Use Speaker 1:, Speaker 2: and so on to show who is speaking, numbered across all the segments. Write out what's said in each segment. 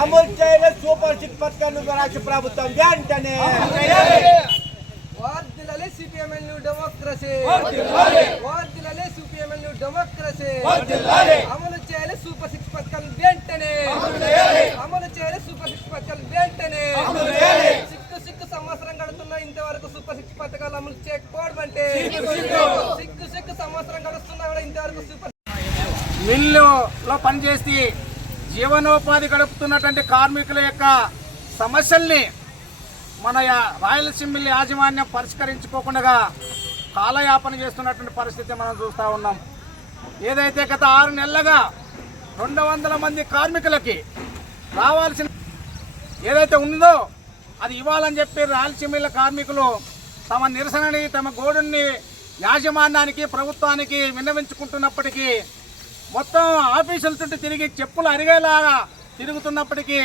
Speaker 1: అమలు చేయలేదు super six పథకాన్ని రాష్ట్ర ప్రభుత్వం వెంటనే.
Speaker 2: వార్దిలలే సిపిఎంఎల్ డెమోక్రసీ. వార్దిలలే సిపిఎంఎల్ డెమోక్రసీ. అమలు చేయాలి సూపర్ సిక్స్ పథకాలు వెంటనే. అమలు చేయాలి సూపర్ సిక్స్ పథకాలు వెంటనే. సిక్కు సిక్కు సంవత్సరం గడుతున్నా ఇంతవరకు సూపర్ సిక్స్ పథకాలు అమలు చేయకపోవడం అంటే. సిక్కు సిక్కు సంవత్సరం గడుస్తున్నా కూడా ఇంతవరకు సూపర్
Speaker 3: మిల్లులో పనిచేసి జీవనోపాధి గడుపుతున్నటువంటి కార్మికుల యొక్క సమస్యల్ని మన రాయలసీమ యాజమాన్యం పరిష్కరించుకోకుండా కాలయాపన చేస్తున్నటువంటి పరిస్థితి మనం చూస్తూ ఉన్నాం. ఏదైతే గత ఆరు నెలలుగా రెండు వందల మంది కార్మికులకి రావాల్సిన ఏదైతే ఉందో అది ఇవ్వాలని చెప్పి రాయలసీమ కార్మికులు తమ నిరసనని తమ గోడుని యాజమాన్యానికి ప్రభుత్వానికి విన్నవించుకుంటున్నప్పటికీ మొత్తం ఆఫీసుల చుట్టూ తిరిగి చెప్పులు అరిగేలాగా తిరుగుతున్నప్పటికీ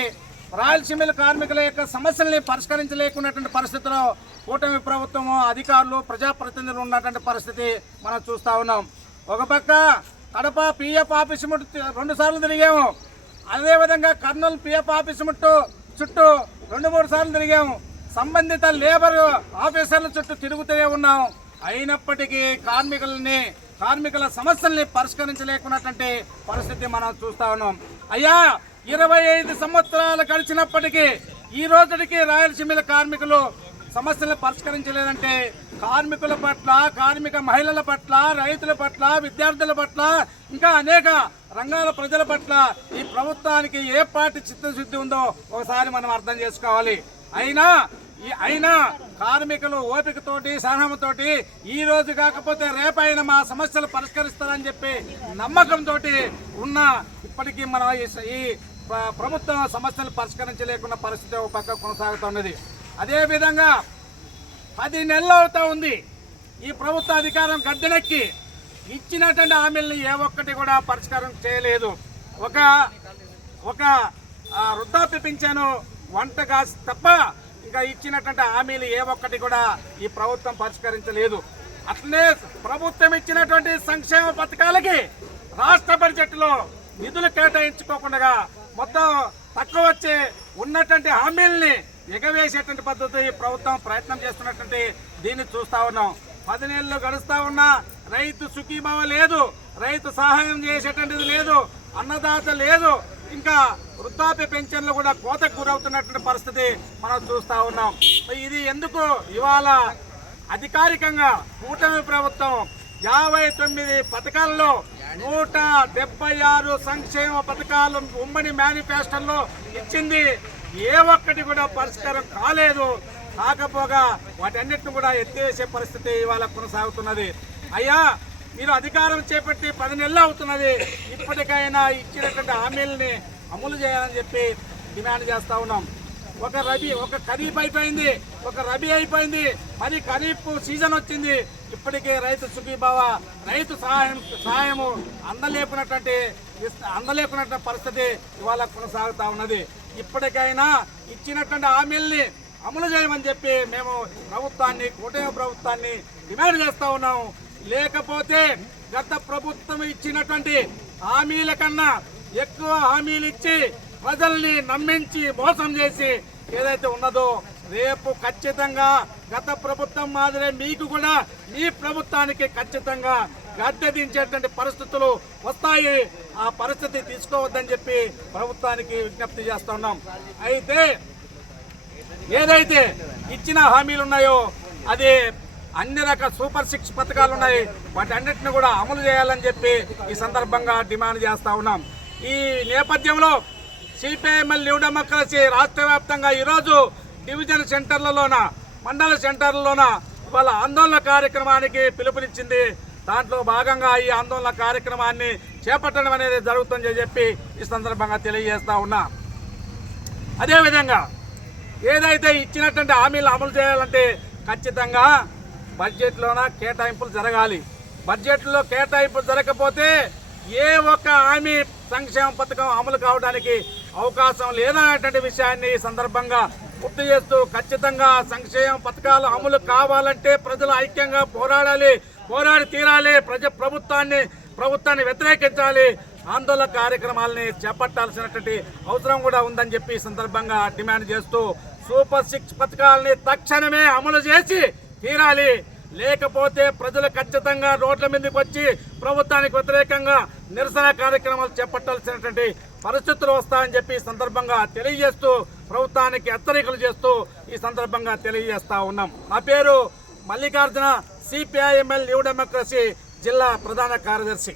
Speaker 3: రాయలసీమల కార్మికుల యొక్క సమస్యల్ని పరిష్కరించలేకున్నటువంటి పరిస్థితిలో కూటమి ప్రభుత్వము అధికారులు ప్రజాప్రతినిధులు ఉన్నటువంటి పరిస్థితి మనం చూస్తూ ఉన్నాం. ఒక పక్క కడప పిఎఫ్ ఆఫీస్ ముట్టు రెండు సార్లు తిరిగాము. అదేవిధంగా కర్నూలు పిఎఫ్ ఆఫీస్ ముట్టు చుట్టూ రెండు మూడు సార్లు తిరిగాము. సంబంధిత లేబర్ ఆఫీసర్ల చుట్టూ తిరుగుతూనే ఉన్నాం. అయినప్పటికీ కార్మికులని కార్మికుల సమస్యల్ని పరిష్కరించలేకున్నటువంటి పరిస్థితి మనం చూస్తా ఉన్నాం. అయ్యా ఇరవై ఐదు సంవత్సరాలు గడిచినప్పటికీ ఈ రోజుకి రాయలసీమల కార్మికులు సమస్యలను పరిష్కరించలేదంటే కార్మికుల పట్ల కార్మిక మహిళల పట్ల రైతుల పట్ల విద్యార్థుల పట్ల ఇంకా అనేక రంగాల ప్రజల పట్ల ఈ ప్రభుత్వానికి ఏ పార్టీ చిత్తశుద్ధి ఉందో ఒకసారి మనం అర్థం చేసుకోవాలి. అయినా ఈ అయినా కార్మికులు ఓపికతోటి సహనంతోటి ఈ రోజు కాకపోతే రేపైనా మా సమస్యలు పరిష్కరిస్తారని చెప్పి నమ్మకంతో ఉన్న ఇప్పటికీ మన ఈ ఈ ప్రభుత్వం సమస్యలు పరిష్కరించలేకున్న పరిస్థితి ఒక పక్క కొనసాగుతున్నది. అదేవిధంగా పది నెలలు అవుతా ఉంది. ఈ ప్రభుత్వ అధికారం గద్దెనెక్కి ఇచ్చినటువంటి హామీలను ఏ ఒక్కటి కూడా పరిష్కారం చేయలేదు. ఒక ఒక వృద్ధాప్య పింఛను వంట కాసి తప్ప ఇంకా ఇచ్చినటువంటి హామీలు ఏ ఒక్కటి కూడా ఈ ప్రభుత్వం పరిష్కరించలేదు. అట్లనే ప్రభుత్వం ఇచ్చినటువంటి సంక్షేమ పథకాలకి రాష్ట్ర బడ్జెట్లో నిధులు కేటాయించుకోకుండా మొత్తం తక్కువ వచ్చే ఉన్నటువంటి హామీల్ని ఎగవేసేటువంటి పద్ధతి ఈ ప్రభుత్వం ప్రయత్నం చేస్తున్నటువంటి దీన్ని చూస్తా ఉన్నాం. పదినేళ్ళు గడుస్తూ గడుస్తా ఉన్నా రైతు సుఖీభావ లేదు. రైతు సహాయం చేసేటువంటిది లేదు. అన్నదాత లేదు. ఇంకా వృద్ధాప్య పెన్షన్లు కూడా కోతకు గురవుతున్నటువంటి పరిస్థితి మనం చూస్తా ఉన్నాం. ఇది ఎందుకు? ఇవాళ అధికారికంగా కూటమి ప్రభుత్వం యాభై తొమ్మిది పథకాల్లో నూట డెబ్బై ఆరు సంక్షేమ పథకాలు ఉమ్మడి మేనిఫెస్టోలో ఇచ్చింది. ఏ ఒక్కటి కూడా పరిష్కారం కాలేదు. కాకపోగా వాటన్నిటిని కూడా ఎత్తివేసే పరిస్థితి ఇవాళ కొనసాగుతున్నది. అయ్యా మీరు అధికారం చేపట్టి పది నెలలు అవుతున్నది. ఇప్పటికైనా ఇచ్చినటువంటి హామీలని అమలు చేయాలని చెప్పి డిమాండ్ చేస్తా ఉన్నాం. ఒక రబీ ఒక ఖరీఫ్ అయిపోయింది. ఒక రబీ అయిపోయింది. మరి ఖరీఫ్ సీజన్ వచ్చింది. ఇప్పటికే రైతు సుఖీభావ రైతు సహాయం సహాయము అందలేకున్నటువంటి అందలేకున్నటువంటి పరిస్థితి ఇవాళ కొనసాగుతా ఉన్నది. ఇప్పటికైనా ఇచ్చినటువంటి హామీల్ని అమలు చేయమని చెప్పి మేము ప్రభుత్వాన్ని కూటమి ప్రభుత్వాన్ని డిమాండ్ చేస్తూ ఉన్నాము లేకపోతే గత ప్రభుత్వం ఇచ్చినటువంటి హామీల కన్నా ఎక్కువ హామీలు ఇచ్చి ప్రజల్ని నమ్మించి మోసం చేసి ఏదైతే ఉన్నదో రేపు ఖచ్చితంగా గత ప్రభుత్వం మాదిరే మీకు కూడా మీ ప్రభుత్వానికి ఖచ్చితంగా గద్దె దించేటువంటి పరిస్థితులు వస్తాయి. ఆ పరిస్థితి తీసుకోవద్దని చెప్పి ప్రభుత్వానికి విజ్ఞప్తి చేస్తున్నాం అయితే ఏదైతే ఇచ్చిన హామీలు ఉన్నాయో అది అన్ని రకాల సూపర్ సిక్స్ పథకాలు ఉన్నాయి. వాటి అన్నింటిని కూడా అమలు చేయాలని చెప్పి ఈ సందర్భంగా డిమాండ్ చేస్తా ఉన్నాం. ఈ నేపథ్యంలో సిపిఐఎంఎల్ న్యూ డెమోక్రసీ రాష్ట్ర వ్యాప్తంగా ఈరోజు డివిజన్ సెంటర్లలోన మండల సెంటర్లలోన వాళ్ళ ఆందోళన కార్యక్రమానికి పిలుపునిచ్చింది. దాంట్లో భాగంగా ఈ ఆందోళన కార్యక్రమాన్ని చేపట్టడం అనేది జరుగుతుందని చెప్పి ఈ సందర్భంగా తెలియజేస్తా ఉన్నా. అదేవిధంగా ఏదైతే ఇచ్చినటువంటి హామీలు అమలు చేయాలంటే ఖచ్చితంగా బడ్జెట్లోన కేటాయింపులు జరగాలి. బడ్జెట్లో కేటాయింపులు జరగకపోతే ఏ ఒక్క హామీ సంక్షేమ పథకం అమలు కావడానికి అవకాశం లేదనేటువంటి విషయాన్ని ఈ సందర్భంగా గుర్తు చేస్తూ ఖచ్చితంగా సంక్షేమ పథకాలు అమలు కావాలంటే ప్రజలు ఐక్యంగా పోరాడాలి పోరాడి తీరాలి ప్రజ ప్రభుత్వాన్ని ప్రభుత్వాన్ని వ్యతిరేకించాలి. ఆందోళన కార్యక్రమాలని చేపట్టాల్సినటువంటి అవసరం కూడా ఉందని చెప్పి ఈ సందర్భంగా డిమాండ్ చేస్తూ సూపర్ సిక్స్ పథకాలని తక్షణమే అమలు చేసి తీరాలి. లేకపోతే ప్రజలు ఖచ్చితంగా రోడ్ల మీదకి వచ్చి ప్రభుత్వానికి వ్యతిరేకంగా నిరసన కార్యక్రమాలు చేపట్టాల్సినటువంటి పరిస్థితులు వస్తాయని చెప్పి ఈ సందర్భంగా తెలియజేస్తూ ప్రభుత్వానికి హెచ్చరికలు చేస్తూ ఈ సందర్భంగా తెలియజేస్తా ఉన్నాం. నా పేరు మల్లికార్జున సిపిఐఎంఎల్ న్యూ డెమోక్రసీ జిల్లా ప్రధాన కార్యదర్శి.